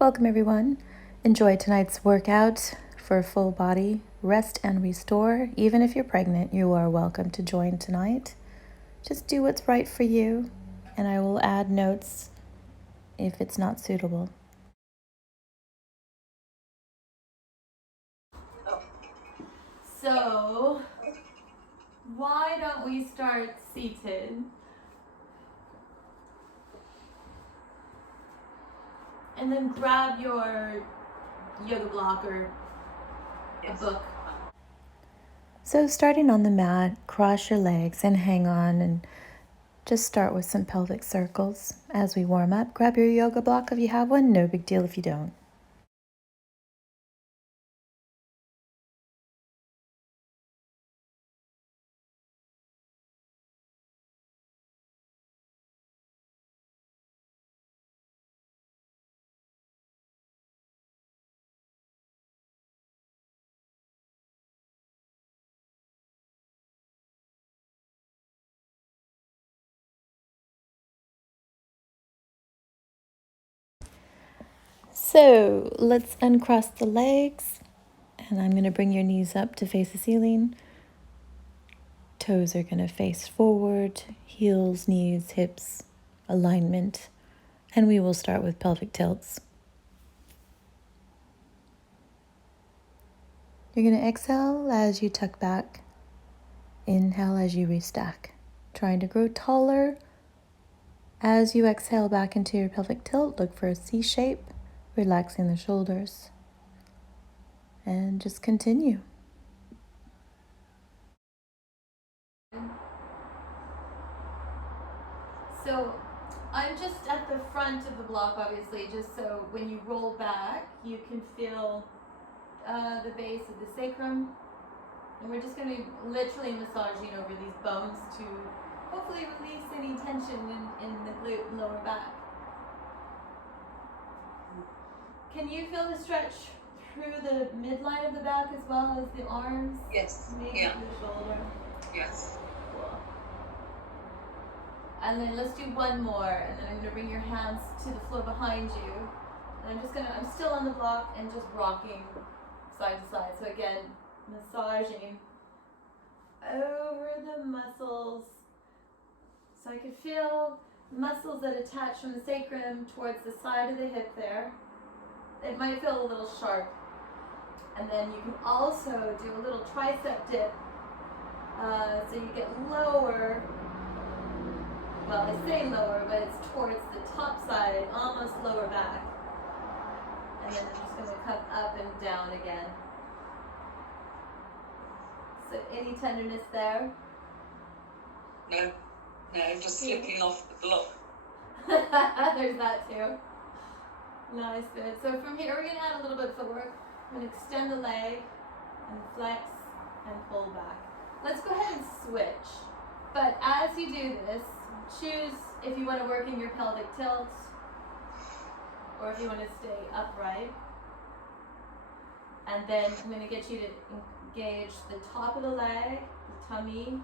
Welcome everyone. Enjoy tonight's workout for full body rest and restore. Even if you're pregnant, you are welcome to join tonight. Just do what's right for you, and I will add notes if it's not suitable. So, why don't we start seated? And then grab your yoga block or a book. So starting on the mat, cross your legs and hang on, and just start with some pelvic circles as we warm up. Grab your yoga block if you have one, no big deal if you don't. So let's uncross the legs, and I'm going to bring your knees up to face the ceiling. Toes are going to face forward, heels, knees, hips, alignment, and we will start with pelvic tilts. You're going to exhale as you tuck back, inhale as you restack, trying to grow taller. As you exhale back into your pelvic tilt, look for a C shape, relaxing the shoulders, and just continue. So I'm just at the front of the block, obviously, just so when you roll back, you can feel the base of the sacrum. And we're just going to be literally massaging over these bones to hopefully release any tension in the glute and lower back. Can you feel the stretch through the midline of the back as well as the arms? Yes. Maybe Yeah. the shoulder. Yes. Cool. And then let's do one more, and then I'm going to bring your hands to the floor behind you. And I'm still on the block and just rocking side to side. So again, massaging over the muscles. So I can feel muscles that attach from the sacrum towards the side of the hip there. It might feel a little sharp. And then you can also do a little tricep dip. So you get lower. Well, I say lower, but it's towards the top side, almost lower back. And then I'm just going to come up and down again. So any tenderness there? No, just slipping off the block. There's that too. Nice, good. So from here, we're going to add a little bit of footwork. I'm going to extend the leg and flex and pull back. Let's go ahead and switch. But as you do this, choose if you want to work in your pelvic tilt or if you want to stay upright. And then I'm going to get you to engage the top of the leg, the tummy,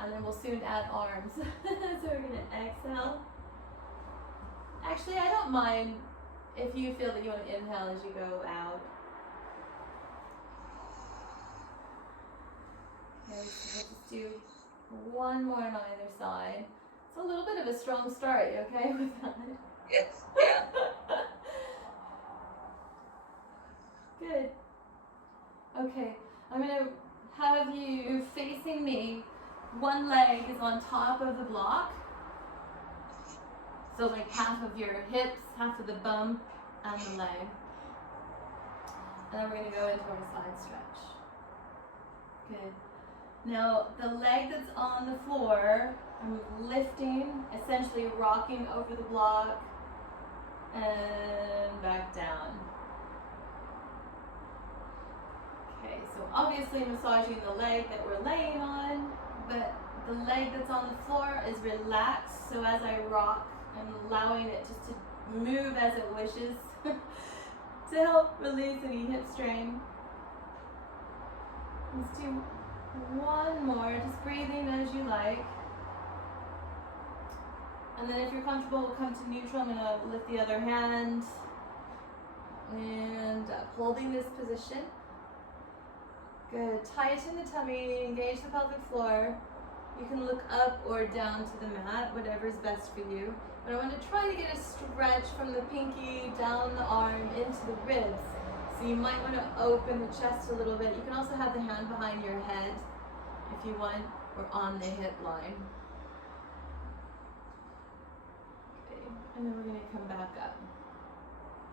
and then we'll soon add arms. So we're going to exhale. Actually, I don't mind if you feel that you want to inhale as you go out. Okay, so we'll just do one more on either side. It's a little bit of a strong start. You okay with that? Yes. Yeah. Good. Okay, I'm going to have you facing me. One leg is on top of the block. So like half of your hips, half of the bum, and the leg. And then we're going to go into our side stretch. Good. Now, the leg that's on the floor, I'm lifting, essentially rocking over the block and back down. Okay, so obviously massaging the leg that we're laying on, but the leg that's on the floor is relaxed, so as I rock, I'm allowing it just to move as it wishes to help release any hip strain. Let's do one more, just breathing as you like. And then if you're comfortable, we'll come to neutral. I'm gonna lift the other hand and up, holding this position. Good. Tighten the tummy, engage the pelvic floor. You can look up or down to the mat, whatever's best for you. But I want to try to get a stretch from the pinky down the arm into the ribs. So you might want to open the chest a little bit. You can also have the hand behind your head if you want, or on the hip line. Okay, and then we're going to come back up.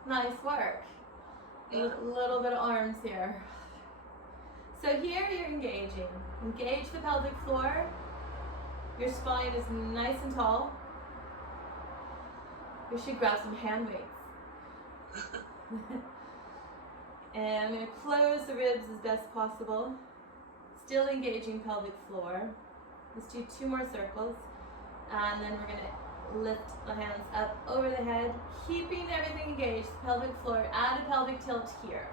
Nice work. A little bit of arms here. So here you're engaging. Engage the pelvic floor. Your spine is nice and tall. We should grab some hand weights. And I'm going to close the ribs as best possible. Still engaging pelvic floor. Let's do 2 more circles. And then we're going to lift the hands up over the head, keeping everything engaged. Pelvic floor, add a pelvic tilt here.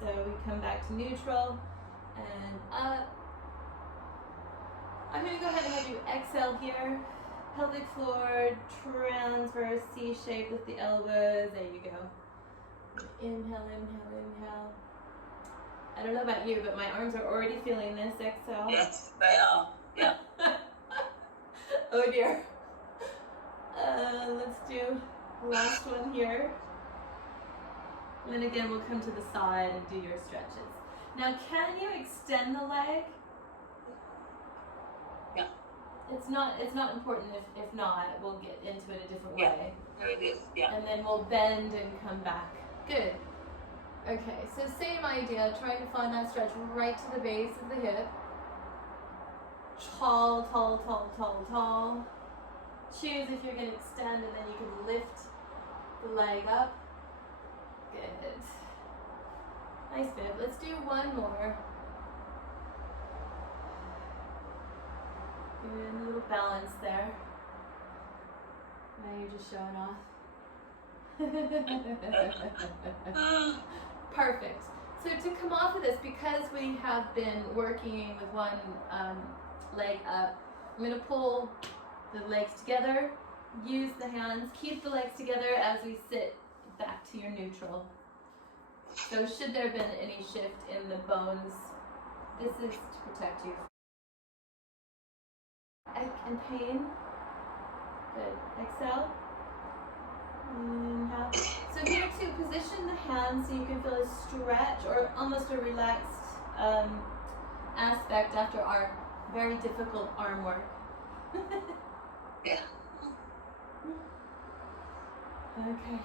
So we come back to neutral and up. I'm going to go ahead and have you exhale here. Pelvic floor, transverse, C shape with the elbows. There you go. Inhale, inhale, inhale. I don't know about you, but my arms are already feeling this. Exhale. Yes, they are. Yeah. Oh dear. Let's do last one here. And then again, we'll come to the side and do your stretches. Now, can you extend the leg? Yeah. It's not important if not, we'll get into it a different way. There it is, yeah. And then we'll bend and come back. Good. Okay, so same idea, trying to find that stretch right to the base of the hip. Tall, tall, tall, tall, tall. Choose if you're going to extend, and then you can lift the leg up. Good. Nice bit. Let's do one more. Good, a little balance there. Now you're just showing off. Perfect. So to come off of this, because we have been working with one leg up, I'm going to pull the legs together, use the hands, keep the legs together as we sit back to your neutral. So should there have been any shift in the bones, this is to protect you. Ache and pain. Good. Exhale. Inhale. So here to position the hands so you can feel a stretch or almost a relaxed aspect after our very difficult arm work. Yeah. Okay.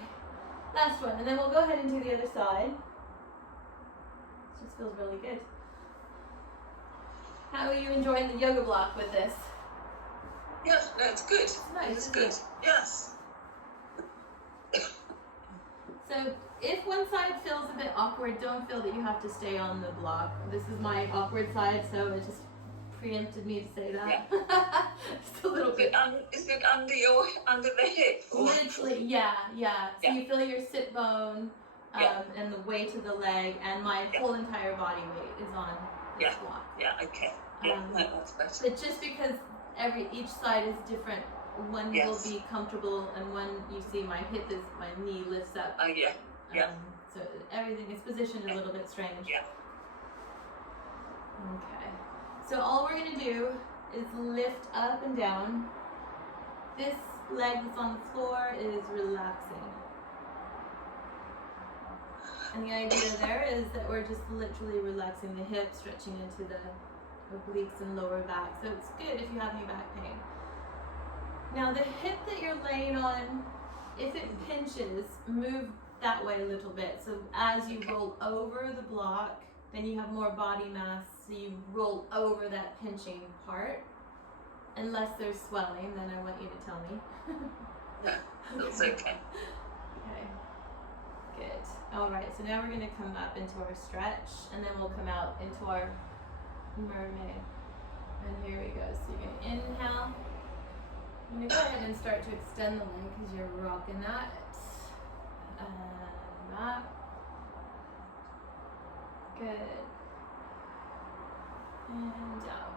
Last one, and then we'll go ahead and do the other side. This just feels really good. How are you enjoying the yoga block with this? Yes, no, it's good. It's nice, It's isn't good. it? Yes. So if one side feels a bit awkward, don't feel that you have to stay on the block. This is my awkward side, so it just preempted me to say that. Yeah. Just a little bit. Is it under the hip? Literally, yeah. So Yeah. you feel your sit bone and the weight of the leg, and my whole entire body weight is on this block. Yeah, okay. Yeah, no, that's better. But just because each side is different, one will be comfortable, and one you see my knee lifts up. Oh yeah. So everything is positioned a little bit strange. Yeah. Okay. So all we're going to do is lift up and down. This leg that's on the floor is relaxing. And the idea there is that we're just literally relaxing the hips, stretching into the obliques and lower back. So it's good if you have any back pain. Now the hip that you're laying on, if it pinches, move that way a little bit. So as you roll over the block, then you have more body mass, so you roll over that pinching part. Unless there's swelling, then I want you to tell me. No, that's okay. Okay, good. All right, so now we're gonna come up into our stretch, and then we'll come out into our mermaid. And here we go. So you're gonna inhale. I'm gonna go ahead and start to extend the leg because you're rocking that. And that. Good. And out.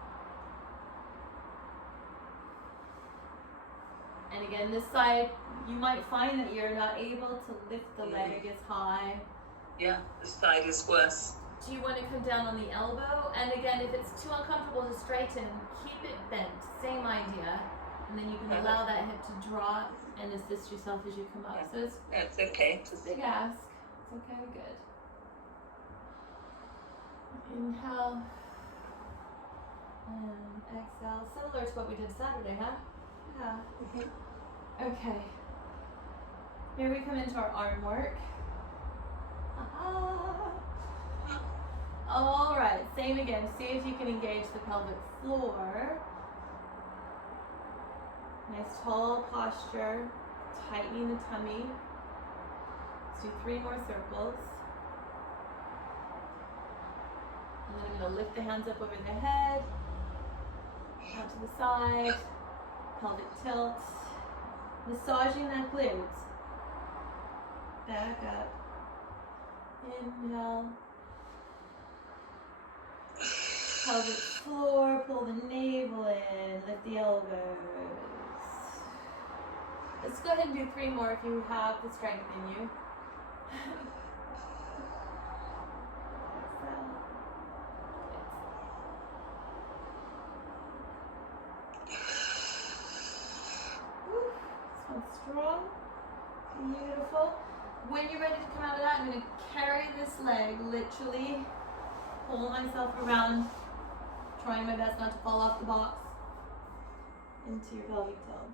And again, this side, you might find that you're not able to lift the leg as high. Yeah, this side is worse. Do you want to come down on the elbow? And again, if it's too uncomfortable to straighten, keep it bent. Same idea. And then you can allow that hip to drop and assist yourself as you come up. So it's okay. It's a big ask. It's okay, good. Inhale. And exhale. Similar to what we did Saturday, huh? Yeah. Okay. Here we come into our arm work. All right, same again. See if you can engage the pelvic floor. Nice tall posture, tightening the tummy. Let's do 3 more circles. And then I'm going to lift the hands up over the head, out to the side, pelvic tilt, massaging that glute. Back up. Inhale. Pelvic floor, pull the navel in, lift the elbows. Let's go ahead and do 3 more if you have the strength in you. This one's strong. Beautiful. When you're ready to come out of that, I'm going to carry this leg, literally pull myself around, trying my best not to fall off the box into your pelvic tilt.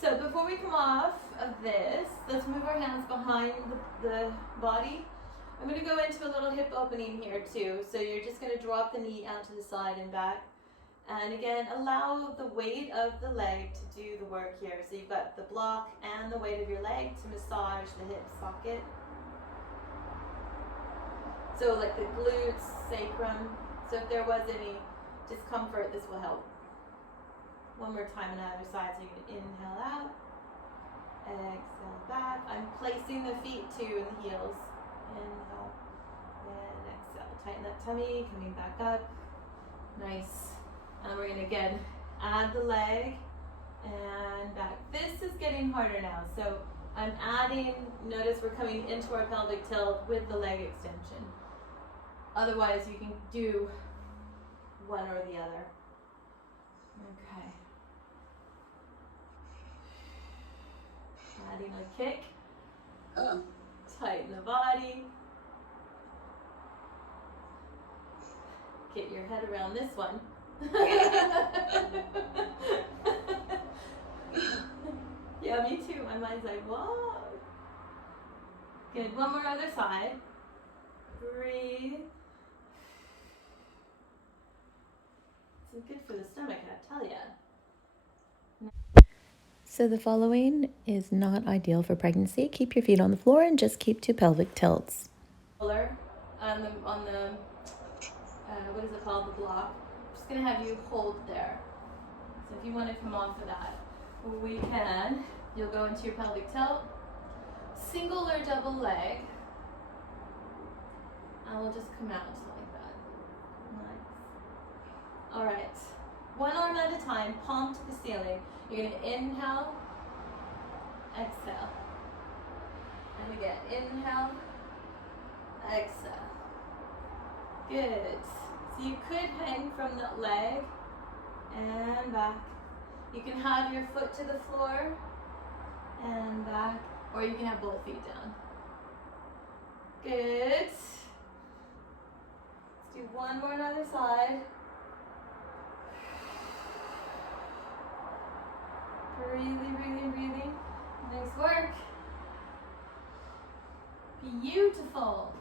So before we come off of this, let's move our hands behind the body. I'm going to go into a little hip opening here too. So you're just going to drop the knee out to the side and back. And again, allow the weight of the leg to do the work here. So you've got the block and the weight of your leg to massage the hip socket. So like the glutes, sacrum. So if there was any discomfort, this will help. One more time on the other side. So you can inhale out, exhale back. I'm placing the feet too in the heels. Inhale and exhale. Tighten that tummy, coming back up. Nice. And we're going to again add the leg and back. This is getting harder now. So I'm adding, notice we're coming into our pelvic tilt with the leg extension. Otherwise you can do one or the other. Okay. Adding a kick. Tighten the body. Get your head around this one. Yeah, me too. My mind's like, whoa. Good. One more other side. Breathe. It's good for the stomach, I tell ya. So the following is not ideal for pregnancy. Keep your feet on the floor and just keep 2 pelvic tilts. On the what is it called? The block. I'm just gonna have you hold there. So if you want to come off of that, we can. You'll go into your pelvic tilt, single or double leg, and we'll just come out like that. Nice. All right. One arm at a time, palm to the ceiling. You're gonna inhale, exhale, and again, inhale, exhale. Good. So you could hang from the leg and back. You can have your foot to the floor and back, or you can have both feet down. Good. Let's do one more on the other side. Breathing, breathing, breathing. Nice work. Beautiful.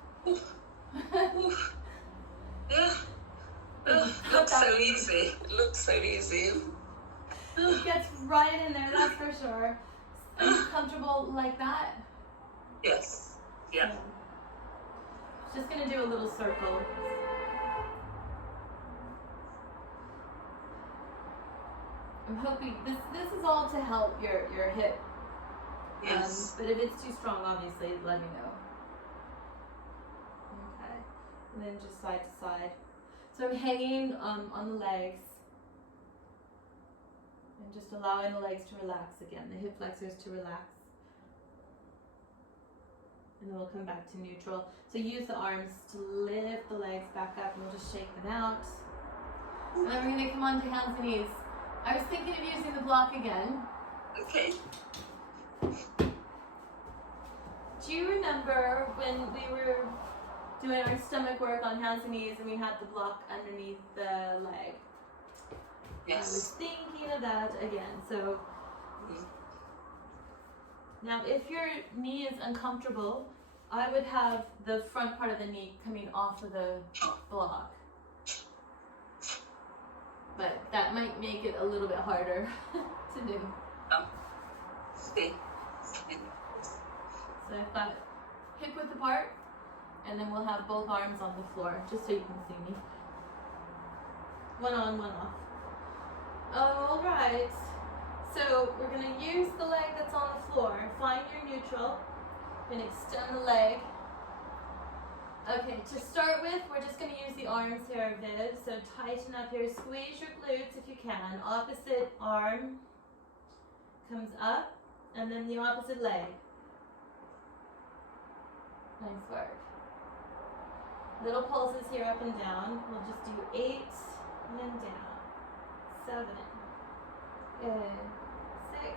Yeah. Looks so easy. It looks so easy. It gets right in there, that's for sure. Are you comfortable like that? Yes. Yeah. Just gonna do a little circle. I'm hoping this is all to help your hip. Yes. But if it's too strong, obviously, let me know. Okay. And then just side to side. So I'm hanging on the legs. And just allowing the legs to relax again, the hip flexors to relax. And then we'll come back to neutral. So use the arms to lift the legs back up, and we'll just shake them out. And then we're gonna come on to hands and knees. I was thinking of using the block again. Okay. Do you remember when we were doing our stomach work on hands and knees and we had the block underneath the leg? I was Yes. thinking of that again. So now if your knee is uncomfortable, I would have the front part of the knee coming off of the block. But that might make it a little bit harder to do. See. So I've got hip width apart, and then we'll have both arms on the floor, just so you can see me. One on, one off. All right. So we're gonna use the leg that's on the floor. Find your neutral and extend the leg. Okay, to start with, we're just gonna use the arms here, Viv. So tighten up here, squeeze your glutes if you can. Opposite arm comes up, and then the opposite leg. Nice work. Little pulses here up and down. We'll just do 8 and then down. 7. Good. 6.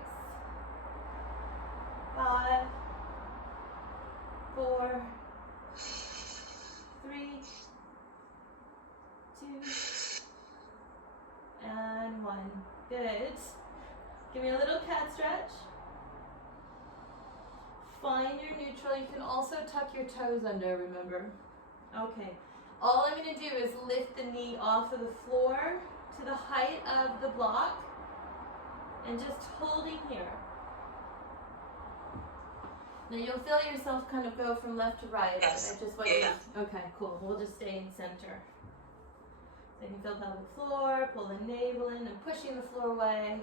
5. 4. 3. 2. And 1. Good. Give me a little cat stretch. Find your neutral. You can also tuck your toes under, remember? Okay. All I'm going to do is lift the knee off of the floor to the height of the block and just holding here. Now you'll feel yourself kind of go from left to right. Yes. But I just want Yeah. you. Okay, cool. We'll just stay in center. So you can feel pelvic floor, pull the navel in and pushing the floor away.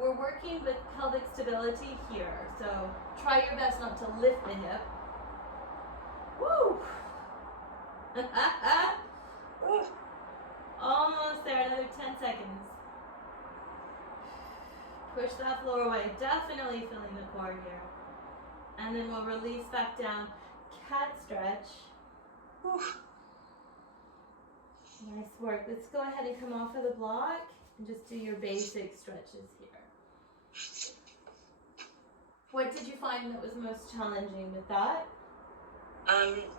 We're working with pelvic stability here, so try your best not to lift the hip. Woo! Almost there, another 10 seconds. Push that floor away, definitely feeling the core here. And then we'll release back down, cat stretch. Nice work. Let's go ahead and come off of the block and just do your basic stretches here. What did you find that was most challenging with that?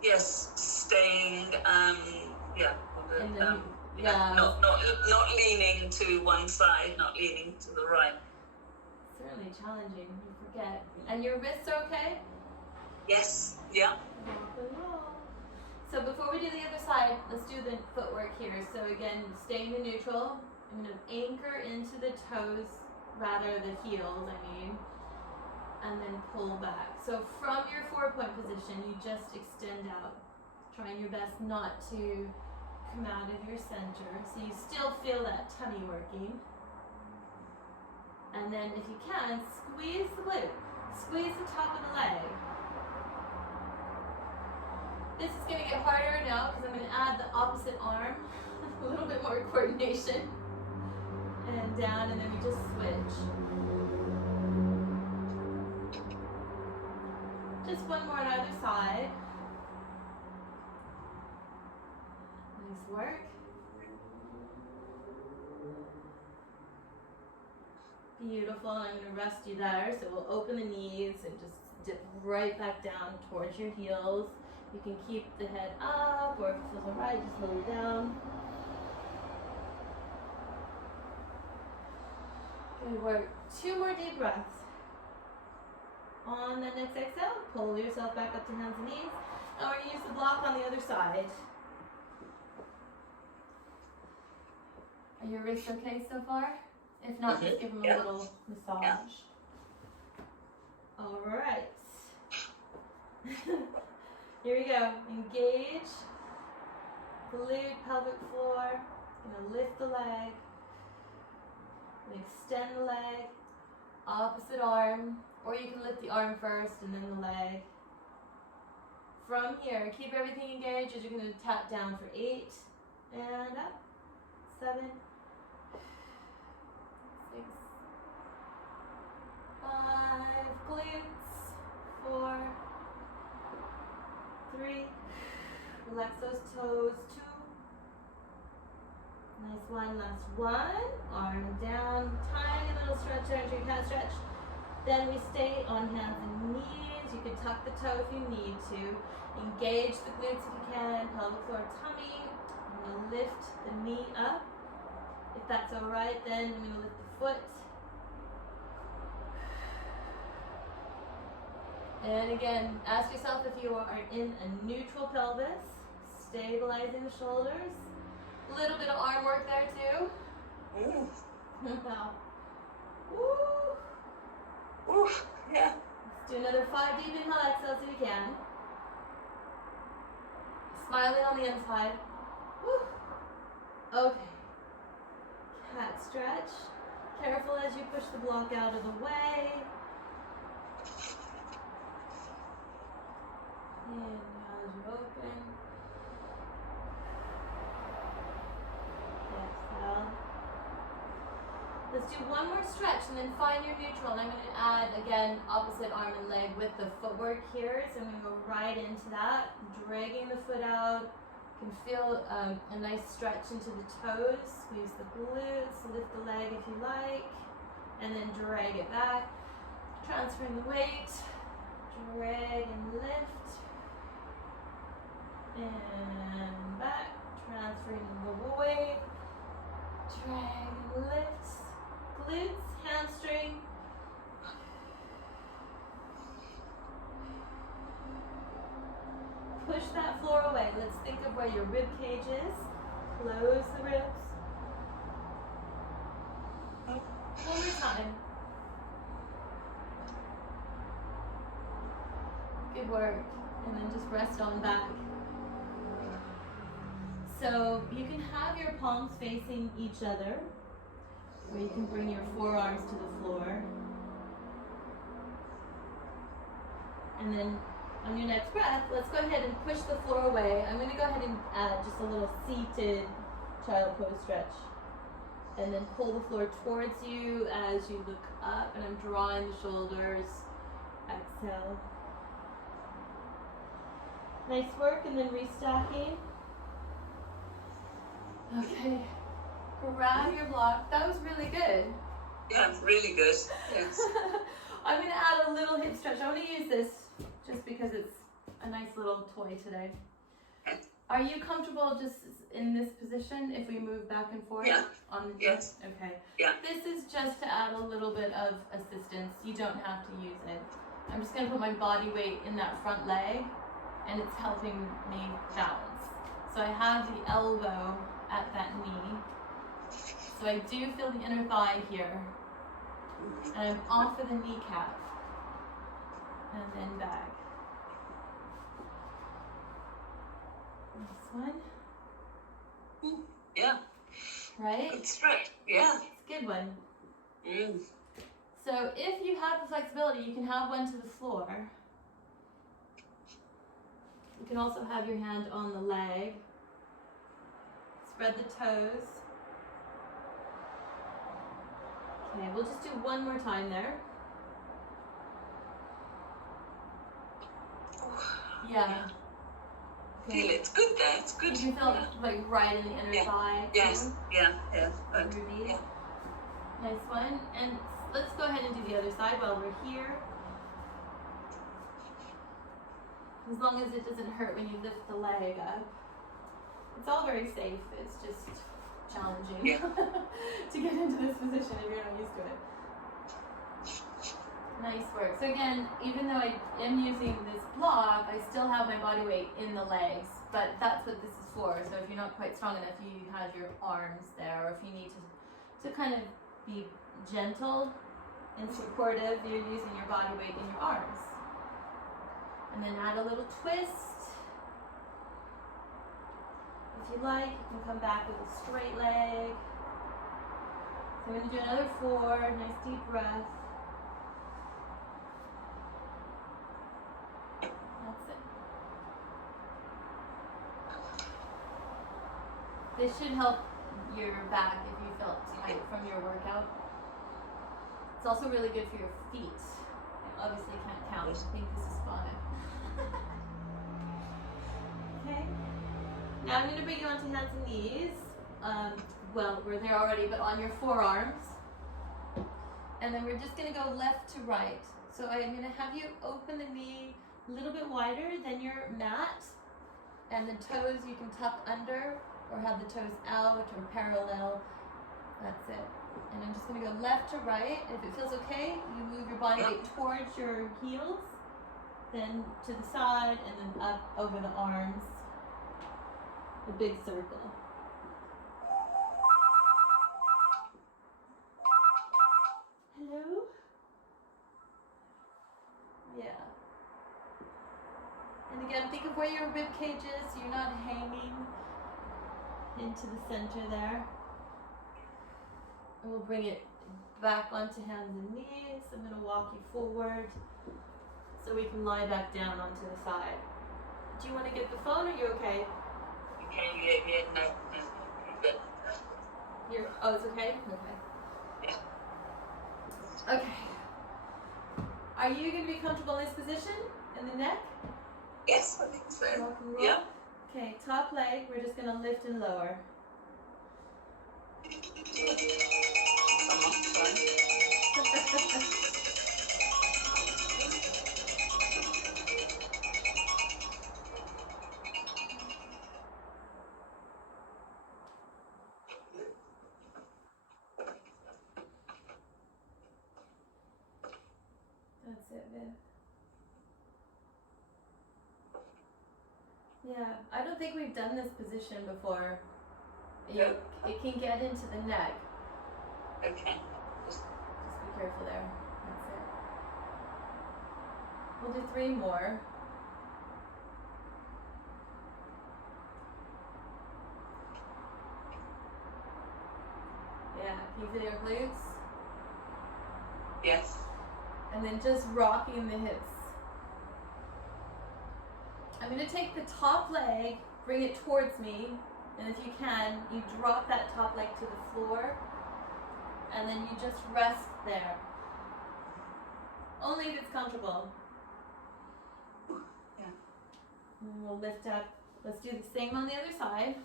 Yes, staying, And then, not leaning to one side, not leaning to the right. Certainly challenging, you forget. And your wrists are okay? Yes, yeah. Rock and roll. So before we do the other side, let's do the footwork here. So again, staying in neutral. I'm going to anchor into the toes, rather the heels, and then pull back. So from your 4-point position, you just extend out, trying your best not to come out of your center. So you still feel that tummy working. And then if you can, squeeze the glute. Squeeze the top of the leg. This is going to get harder now because I'm going to add the opposite arm. A little bit more coordination. And down, and then we just switch. Just one more on either side. Nice work. Beautiful. I'm going to rest you there. So we'll open the knees and just dip right back down towards your heels. You can keep the head up, or if it feels alright, just lower it down. Good work. 2 more deep breaths. On the next exhale, pull yourself back up to hands and knees. And we're going to use the block on the other side. Are your wrists okay so far? If not, just give them a little massage. Yeah. All right. Here we go. Engage. Glute, pelvic floor. Gonna lift the leg. Extend the leg. Opposite arm. Or you can lift the arm first and then the leg. From here, keep everything engaged as you're going to tap down for 8. And up. 7. Relax those toes. 2. Nice one. Last one. Arm down. Tiny little stretch there into your cat stretch. Then we stay on hands and knees. You can tuck the toe if you need to. Engage the glutes if you can. Pelvic floor, tummy. I'm going to lift the knee up. If that's all right, then I'm going to lift the foot. And again, ask yourself if you are in a neutral pelvis, stabilizing the shoulders. A little bit of arm work there too. Ooh. Wow. Woo. Ooh. Yeah. Let's do another 5 deep inhale, exhale so you can. Smiling on the inside. Woo. Okay. Cat stretch. Careful as you push the block out of the way. Inhale as you open. Exhale. Let's do one more stretch and then find your neutral. And I'm going to add, again, opposite arm and leg with the footwork here. So I'm going to go right into that, dragging the foot out. You can feel a nice stretch into the toes. Squeeze the glutes, lift the leg if you like, and then drag it back. Transferring the weight, drag and lift, and back. Transferring the weight, drag and lift. Glutes, hamstring. Push that floor away. Let's think of where your rib cage is. Close the ribs. One more time. Good work. And then just rest on back. So you can have your palms facing each other, or you can bring your forearms to the floor. And then on your next breath, let's go ahead and push the floor away. I'm going to go ahead and add just a little seated child pose stretch. And then pull the floor towards you as you look up, and I'm drawing the shoulders. Exhale. Nice work, and then restacking. Okay. Grab your block. That was really good. Yeah, really good. Yes. I'm going to add a little hip stretch. I want to use this just because it's a nice little toy today. Okay. Are you comfortable just in this position if we move back and forth? Yeah. On the Yes. Okay. Yeah. This is just to add a little bit of assistance. You don't have to use it. I'm just going to put my body weight in that front leg, and it's helping me balance. So I have the elbow at that knee. So I do feel the inner thigh here. And I'm off of the kneecap. And then back. This one. Yeah. Right? Good stretch. Yeah. It's a good one. Mm. So if you have the flexibility, you can have one to the floor. You can also have your hand on the leg. Spread the toes. Okay, we'll just do one more time there. Yeah. Okay. Feel it. Good there. It's good. You can feel it like right in the inner thigh. Yes. Too. Yeah. Yeah. Good. Underneath. Yeah. Nice one. And let's go ahead and do the other side while we're here. As long as it doesn't hurt when you lift the leg up. It's all very safe. It's just challenging to get into this position if you're not used to it. Nice work. So again, even though I am using this block, I still have my body weight in the legs, but that's what this is for. So if you're not quite strong enough, you have your arms there, or if you need to kind of be gentle and supportive, you're using your body weight in your arms. And then add a little twist. If you like, you can come back with a straight leg. So I'm going to do another 4, nice deep breath. That's it. This should help your back if you felt tight from your workout. It's also really good for your feet. I obviously can't count. I think this is 5. Okay. Now I'm going to bring you onto hands and knees. Well, we're there already, but on your forearms. And then we're just going to go left to right. So I'm going to have you open the knee a little bit wider than your mat. And the toes you can tuck under or have the toes out or parallel. That's it. And I'm just going to go left to right. If it feels okay, you move your body weight towards your heels, then to the side, and then up over the arms. A big circle. Hello? Yeah. And again, think of where your rib cage is so you're not hanging into the center there. And we'll bring it back onto hands and knees. I'm going to walk you forward so we can lie back down onto the side. Do you want to get the phone or are you okay? Okay, no. Good. Oh, it's okay? Okay. Yeah. Okay. Are you going to be comfortable in this position? In the neck? Yes, I think so. Rock and roll? Yeah. Okay, top leg, we're just going to lift and lower. That's it, Viv. Yeah, I don't think we've done this position before. No. It can get into the neck. Okay. Just be careful there. That's it. We'll do 3 more. Yeah, can you feel your glutes? Yes. And then just rocking the hips. I'm going to take the top leg, bring it towards me, and if you can, you drop that top leg to the floor, and then you just rest there. Only if it's comfortable. Yeah. And we'll lift up. Let's do the same on the other side.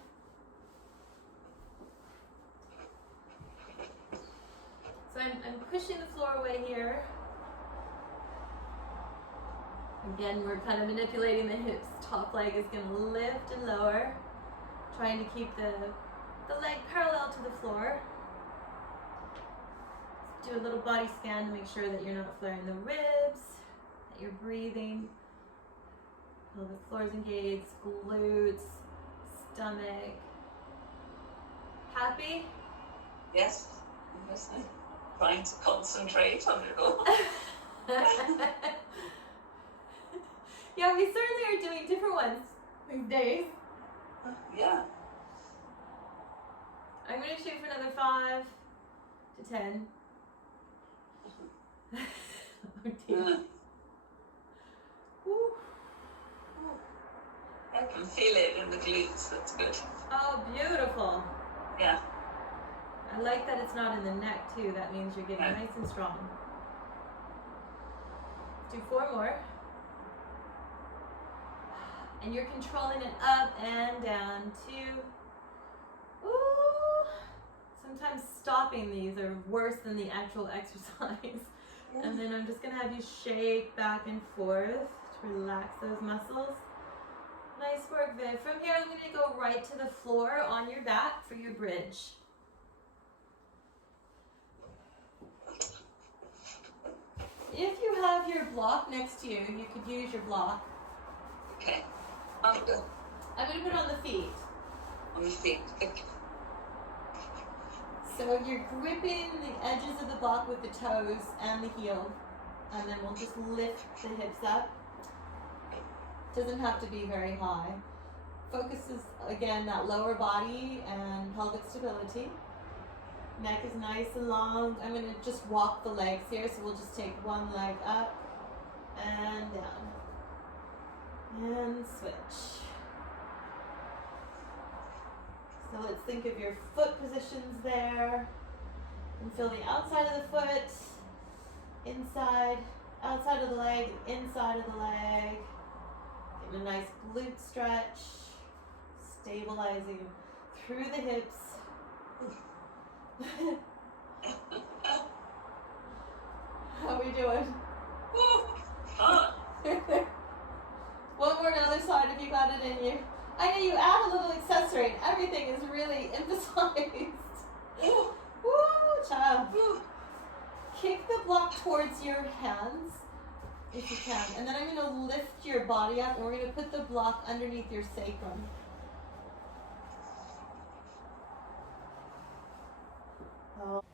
So I'm pushing the floor away here. Again, we're kind of manipulating the hips. Top leg is going to lift and lower, trying to keep the leg parallel to the floor. Do a little body scan to make sure that you're not flaring the ribs, that you're breathing. Pelvic floor is engaged, glutes, stomach. Happy? Yes. I'm listening. Trying to concentrate on it all. Yeah, we certainly are doing different ones these days. Yeah. I'm going to shoot for another 5 to 10. Oh dear. Woo. I can feel it in the glutes. That's good. Oh, beautiful. Yeah. I like that it's not in the neck too. That means you're getting nice and strong. Let's do 4 more. And you're controlling it up and down. 2. Ooh. Sometimes stopping these are worse than the actual exercise. Yeah. And then I'm just going to have you shake back and forth to relax those muscles. Nice work, Viv. From here, I'm going to go right to the floor on your back for your bridge. If you have your block next to you, you could use your block. Okay. After. I'm going to put it on the feet. On the feet. Okay. So you're gripping the edges of the block with the toes and the heel. And then we'll just lift the hips up. Doesn't have to be very high. Focuses, again, that lower body and pelvic stability. Neck is nice and long. I'm going to just walk the legs here. So we'll just take one leg up and down. And switch. So let's think of your foot positions there. And feel the outside of the foot, inside, outside of the leg, inside of the leg. Getting a nice glute stretch. stabilizing through the hips. How are we doing? Fun. One more on the other side if you got it in you. I know you add a little accessory and everything is really emphasized. Woo, child. Kick the block towards your hands if you can. And then I'm going to lift your body up and we're going to put the block underneath your sacrum.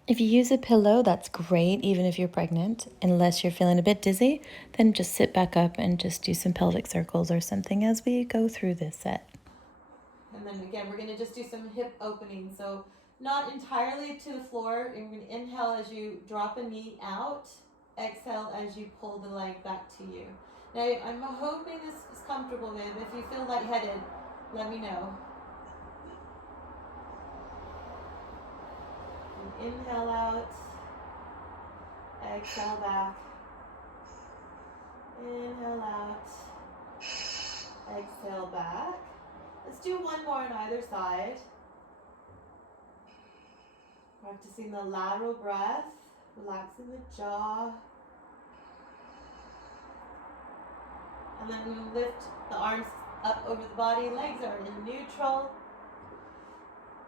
If you use a pillow, that's great, even if you're pregnant. Unless you're feeling a bit dizzy, then just sit back up and just do some pelvic circles or something as we go through this set. And then again, we're going to just do some hip opening. So not entirely to the floor. And we're going to inhale as you drop a knee out. Exhale as you pull the leg back to you. Now, I'm hoping this is comfortable, babe. If you feel lightheaded, let me know. And inhale out. Exhale back. Inhale out. Exhale back. Let's do one more on either side. Practicing the lateral breath, relaxing the jaw. And then we lift the arms up over the body, legs are in neutral.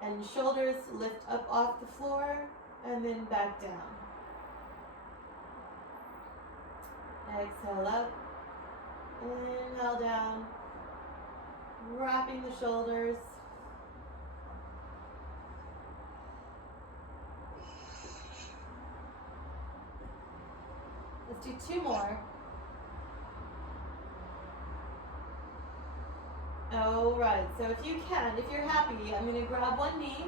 And shoulders lift up off the floor and then back down. Exhale up. Inhale down. Wrapping the shoulders. Let's do two more. Alright, so if you can, if you're happy, I'm going to grab one knee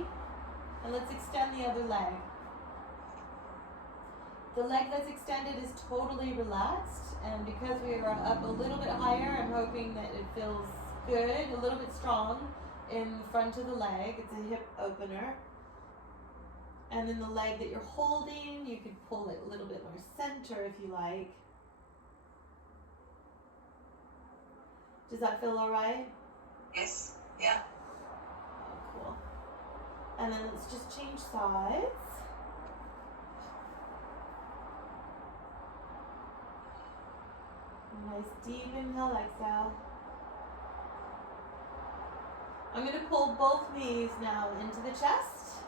and let's extend the other leg. The leg that's extended is totally relaxed, and because we are up a little bit higher, I'm hoping that it feels good, a little bit strong in the front of the leg. It's a hip opener. And then the leg that you're holding, you could pull it a little bit more center if you like. Does that feel alright? Yes. Yeah. Oh, cool. And then let's just change sides. Nice deep inhale, exhale. I'm going to pull both knees now into the chest.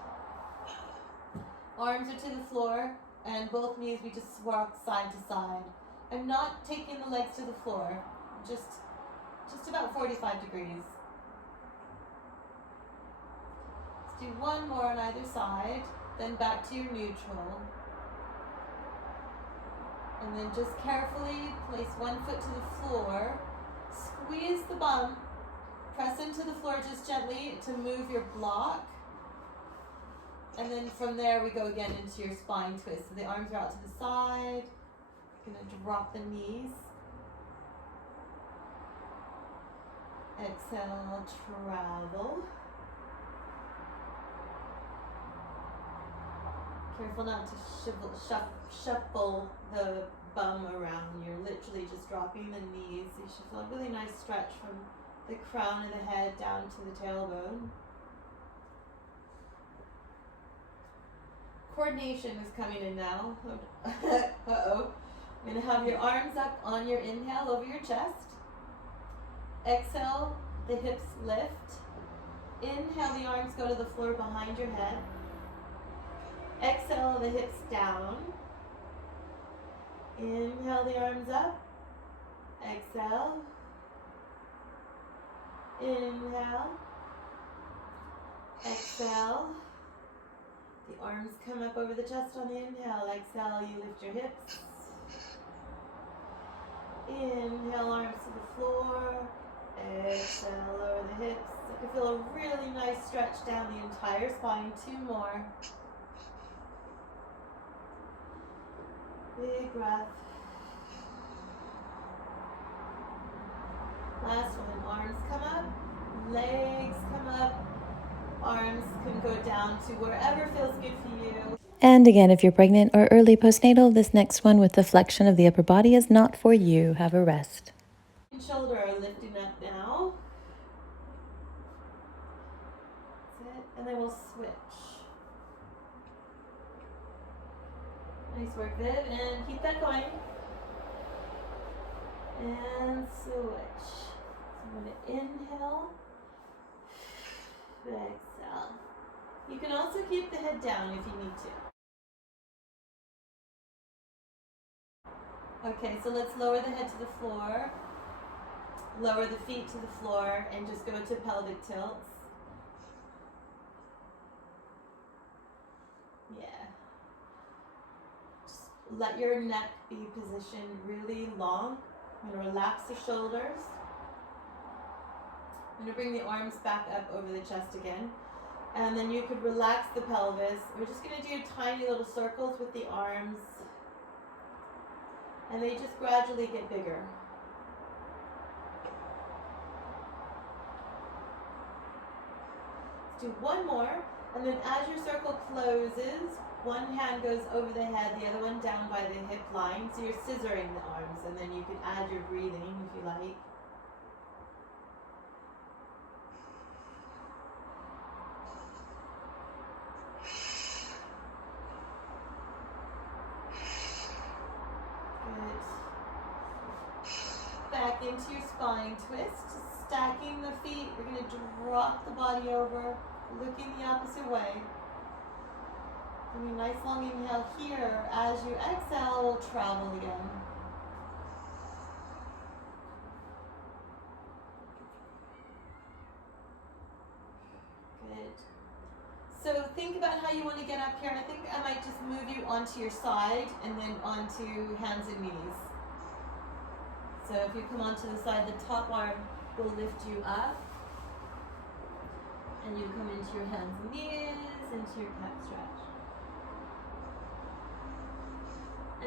Arms are to the floor, and both knees we just walk side to side. I'm not taking the legs to the floor, just about 45 degrees. Let's do one more on either side, then back to your neutral. And then just carefully place one foot to the floor, squeeze the bum, press into the floor just gently to move your block. And then from there we go again into your spine twist. So the arms are out to the side. Gonna drop the knees. Exhale, travel. Careful not to shuffle the bum around. You're literally just dropping the knees. You should feel a really nice stretch from the crown of the head down to the tailbone. Coordination is coming in now. Uh-oh. You're going to have your arms up on your inhale over your chest. Exhale, the hips lift. Inhale, the arms go to the floor behind your head. Exhale, the hips down. Inhale, the arms up. Exhale. Inhale. Exhale. The arms come up over the chest on the inhale. Exhale, you lift your hips. Inhale, arms to the floor. Exhale, lower the hips. I can feel a really nice stretch down the entire spine. Two more. Big breath. Last one. Arms come up. Legs come up. Arms can go down to wherever feels good for you. And again, if you're pregnant or early postnatal, this next one with the flexion of the upper body is not for you. Have a rest. Shoulder are lifting up now. and then we'll switch. Nice work, Viv, and keep that going. And switch. So I'm going to inhale, exhale. You can also keep the head down if you need to. Okay, so let's lower the head to the floor, lower the feet to the floor, and just go to pelvic tilts. Yeah. Just let your neck be positioned really long. I'm going to relax the shoulders. I'm going to bring the arms back up over the chest again. And then you could relax the pelvis. We're just going to do tiny little circles with the arms. And they just gradually get bigger. Let's do one more. And then as your circle closes, one hand goes over the head, the other one down by the hip line. So you're scissoring the arms. And then you can add your breathing if you like. Back into your spine twist, stacking the feet. You're going to drop the body over, looking the opposite way. Doing a nice long inhale here. As you exhale, we'll travel again. Good. So think about how you want to get up here. I think I might just move you onto your side and then onto hands and knees. So if you come onto the side, the top arm will lift you up. And you come into your hands and knees, into your cat stretch.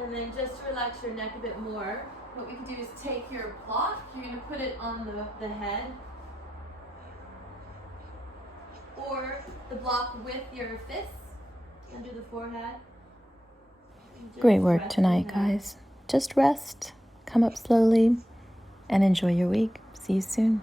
And then just to relax your neck a bit more, what we can do is take your block, you're going to put it on the head. Or the block with your fists under the forehead. Great work tonight, guys. Just rest, come up slowly, and enjoy your week. See you soon.